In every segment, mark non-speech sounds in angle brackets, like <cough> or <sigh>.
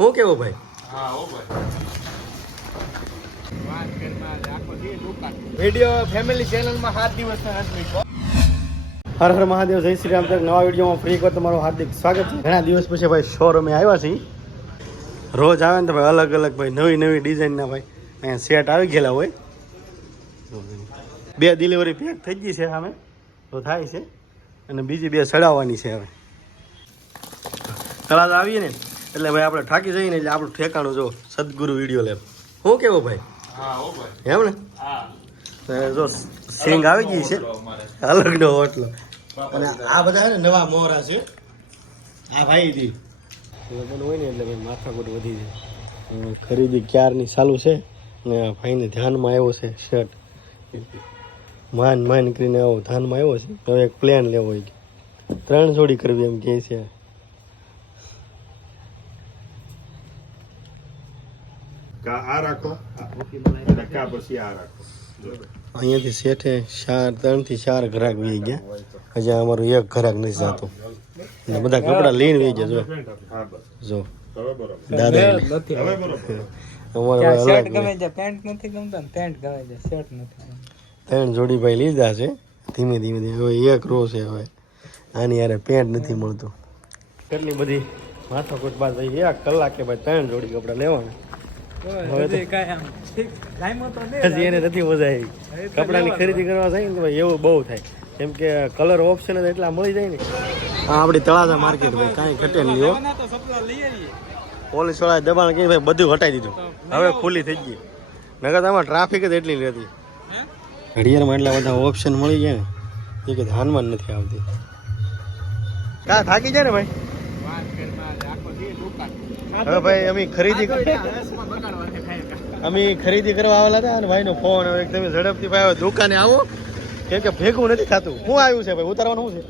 હું કેવો ભાઈ? હા હો ભાઈ. વીડિયો ફેમિલી ચેનલમાં સાત દિવસના હાથ હર હર મહાદેવ જય શ્રી રામ. તક નવા વિડીયોમાં ફ્રી એકવાર તમારું હાર્દિક સ્વાગત છે. ઘણા દિવસ પછી ભાઈ શોરૂમે આવ્યા છીએ. રોજ આવે ને તો ભાઈ અલગ અલગ ભાઈ નવી નવી ડિઝાઇનના ભાઈ અહીંયા સેટ આવી ગયેલા હોય. બે ડિલિવરી પેક થઈ ગઈ છે સામે તો થાય છે. અને બીજી બે ચડાવવાની છે હવે. કલાક આવીએ ને. એટલે ભાઈ આપણે થાકી જઈએ ને એટલે આપણું ઠેકાણું જો સદગુરુ વીડિયો લેબ શું કેવો ભાઈ? હા ભાઈ. એમ ને? હા. જો સિંગ આવી ગઈ છે. અલગનો હોટલો. અને આ બધા ને નવા મોરા છે. આ ભાઈ દી. લગ્ન હોય ને એટલે ભાઈ માથાકૂટ વધી જાય. ખરીદી ક્યારની ચાલુ છે? ને આ ભાઈને ધ્યાનમાં આવ્યો છે શર્ટ માન માન કરીને આવો ધ્યાનમાં આવ્યો છે. હવે એક પ્લેન લેવો હોય ત્રણ જોડી કરવી એમ કહે છે. કા આ રાખો? અને કા પછી આ રાખો? અહીંયાથી શેઠે ચાર ત્રણથી ચાર ઘરાક વી ગયા. હજી અમારું એક ઘરાક નથી જતું. બધા કપડાં લઈને વી ગયા જો. જો. દાદા અમારે ભાઈ શર્ટ અલગ ગમે છે? પેન્ટ નથી ગમતો ને પેન્ટ ગમે છે? શર્ટ નથી ગમતો. ત્રણ જોડી ભાઈ લીધા છે. ધીમે ધીમે ધીમે. હવે એક રો છે હવે. આની યારે પેન્ટ નથી મળતું. કેટલી બધી માથાકૂટ બાદ ભાઈ એક કલાકે ભાઈ ત્રણ જોડી કપડાં લેવાના. હવે હજી હતો એને નથી મજા આવી. કપડાની ખરીદી કરવા જાય ને ભાઈ એવું બહુ થાય. કેમ કે કલર ઓપ્શન જ એટલા મળી જાય ને. આ આપણી તળાજા માર્કેટ ભાઈ કાંઈ ઘટે નહીં હો. લેવાના તો સપના લઈ આવીએ. પોલીસવાળા દબાણ કે ભાઈ બધું હટાઈ દીધું. હવે ખુલ્લી થઈ ગઈ. નગર આમાં ટ્રાફિક જ એટલી રહેતી હે? ઘડિયાળમાં એટલા બધા ઓપ્શન મળી ગયા ને એ કે ધ્યાનમાં નથી આવતી. કા થાકી જાય ને ભાઈ? હવે ભાઈ અમે ખરીદી અમે ખરીદી કરવા આવેલા હતા અને ભાઈનો ફોન હવે તમે ઝડપથી ભાઈ હવે દુકાને આવો. કેમ કે ભેગું નથી થતું. શું આવ્યું છે ભાઈ ઉતારવાનું શું. છે?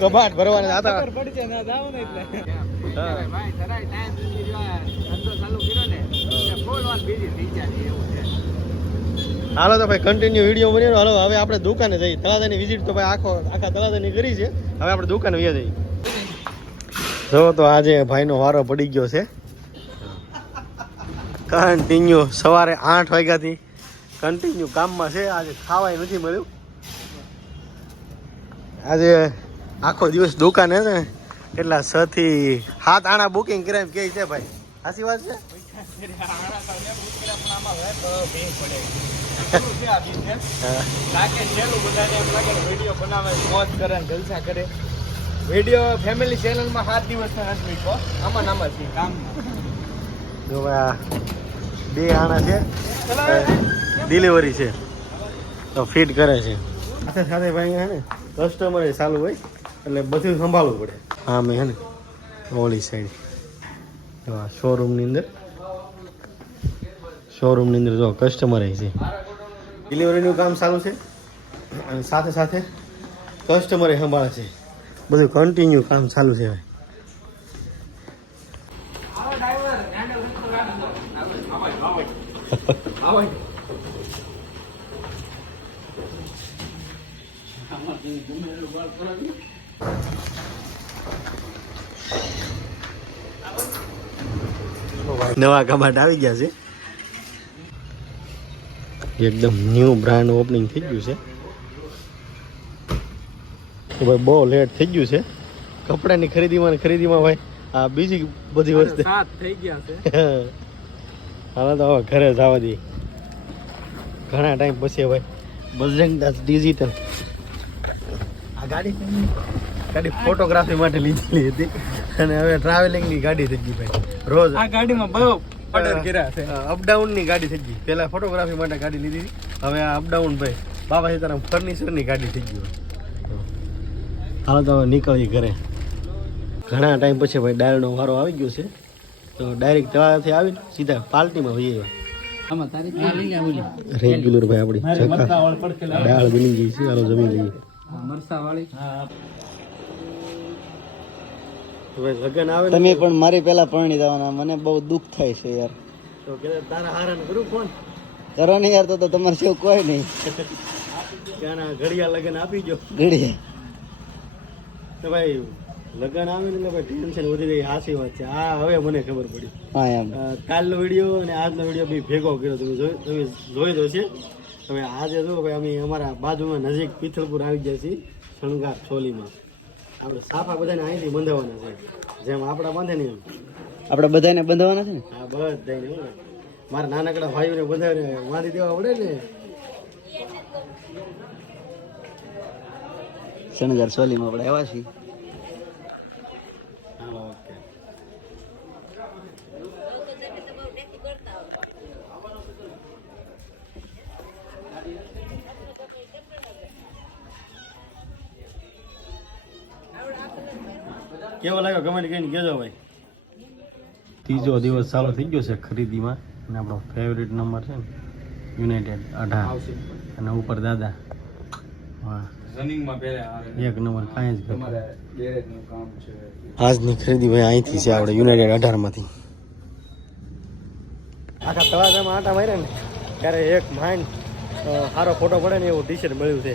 કબાટ ભરવાના હતા. હાલો તો ભાઈ કન્ટિન્યુ વીડિયો બની હાલો હવે આપણે દુકાને જઈએ. તળાજાની વિઝિટ તો ભાઈ આખો આખા તળાજાની કરી છે. હવે આપણે દુકાને વ્યા જઈએ. જો તો આજે ભાઈનો વારો પડી ગયો છે. કન્ટિન્યુ સવારે આઠ વાગ્યાથી કન્ટિન્યુ કામમાં છે. આજે ખાવાય નથી મળ્યું. આજે આખો દિવસ દુકાન છે ને કેટલા છ થી સાત આણા બુકિંગ કર્યા એમ કે છે ભાઈ. સાચી વાત છે? હા. મોજ કરે જલસા કરે. વીડિયો ફેમિલી ચેનલમાં સાત દિવસના હાથ મૂક્યો આમાં ને છે કામમાં જો ભાઈ બે આણા છે ડિલિવરી છે. તો ફિટ કરે છે. સાથે સાથે ભાઈ હે ને કસ્ટમર એ ચાલુ હોય એટલે બધું સંભાળવું પડે. હા મેં હે ને ઓલી સાઈડ શોરૂમની અંદર શોરૂમની અંદર જો કસ્ટમર છે. ડિલિવરીનું કામ ચાલુ છે અને સાથે સાથે કસ્ટમરે સંભાળે છે. બધું કન્ટિન્યુ કામ ચાલુ છે ભાઈ નવા કબાટ આવી ગયા છે એકદમ ન્યૂ બ્રાન્ડ ઓપનિંગ થઈ ગયું છે તો ભાઈ બહુ લેટ થઈ ગયું છે. કપડાની ખરીદીમાં ને ખરીદીમાં ભાઈ આ બીજી બધી વસ્તુ. થઈ ગયા છે. <laughs> હવે તો હવે ઘરે જવા દઈએ. ઘણા ટાઈમ પછી ભાઈ બજરંગદાસ ડિજિટલ આ ગાડી ગાડી ફોટોગ્રાફી માટે લીધેલી હતી. અને હવે ટ્રાવેલિંગની ગાડી થઈ ગઈ ભાઈ. રોજ આ ગાડીમાં બહુ ઓર્ડર કર્યા છે. અપડાઉનની ગાડી થઈ ગઈ. પેલા ફોટોગ્રાફી માટે ગાડી લીધી હવે આ અપડાઉન ભાઈ બાબા સીતારામ ફર્નિચરની ગાડી થઈ ગઈ હાલો તો નીકળીએ ઘરે. ઘણા ટાઈમ પછી ભાઈ ડાયરનો વારો આવી ગયો છે. તો ડાયરેક્ટ તળાવથી આવીને સીધા પાર્ટીમાં હોઈએ રેગ્યુલર ભાઈ આપણી દાળ બની ગઈ છે હાલો જમી લઈએ. મરસા વાળી તો ભાઈ લગન આવે તમે પણ મારી પહેલા પરણી જવાના મને બહુ દુઃખ થાય છે યાર. તો કે તારા હારાને કરું કોણ કરો ને યાર તો તમારે કોઈ નહીં. <laughs> ત્યાંના ઘડિયા લગન આપી જો ઘડીએ તો ભાઈ લગન આવે ને ભાઈ ટેન્શન વધી ગઈ હાસી વાત છે. આ હવે મને ખબર પડી. હા એમ. કાલનો વીડિયો અને આજનો વીડિયો બી ભેગો કર્યો. તમે જોઈ તમે જોઈ દો છે હવે આજે જો ભાઈ અમે અમારા બાજુમાં નજીક પિથલપુર આવી ગયા છીએ શણગાર ચોલીમાં. આપણે સાફા બધાને અહીંથી બંધાવવાના છે. જેમ આપણા બાંધે ને એમ. આપણે બધાને બંધાવવાના છે ને? હા બધાને મારા નાનકડા ભાઈઓને બંધાવીને વાંધી દેવા પડે ને. શણગાર સોલીમાં આપણે આવ્યા છીએ. કેવો લાગ્યો? કમેન્ટ કરીને કહેજો ભાઈ. ત્રીજો દિવસ ચાલુ થઈ ગયો છે ખરીદીમાં. અને આપણો ફેવરેટ નંબર છે ને યુનાઇટેડ અઢાર અને ઉપર દાદા. વાહ. રનિંગમાં પહેલા એક નંબર કાંઈ જ તમારે ગેરેજનું કામ છે. આજની ખરીદી ભાઈ અહીંથી છે આપણે યુનાઇટેડ અઢારમાંથી. આખા તળાજામાં આટા માર્યા ને. ત્યારે એક માઇન્ડ સારો ફોટો પડે ને એવું ટી શર્ટ મળ્યું છે.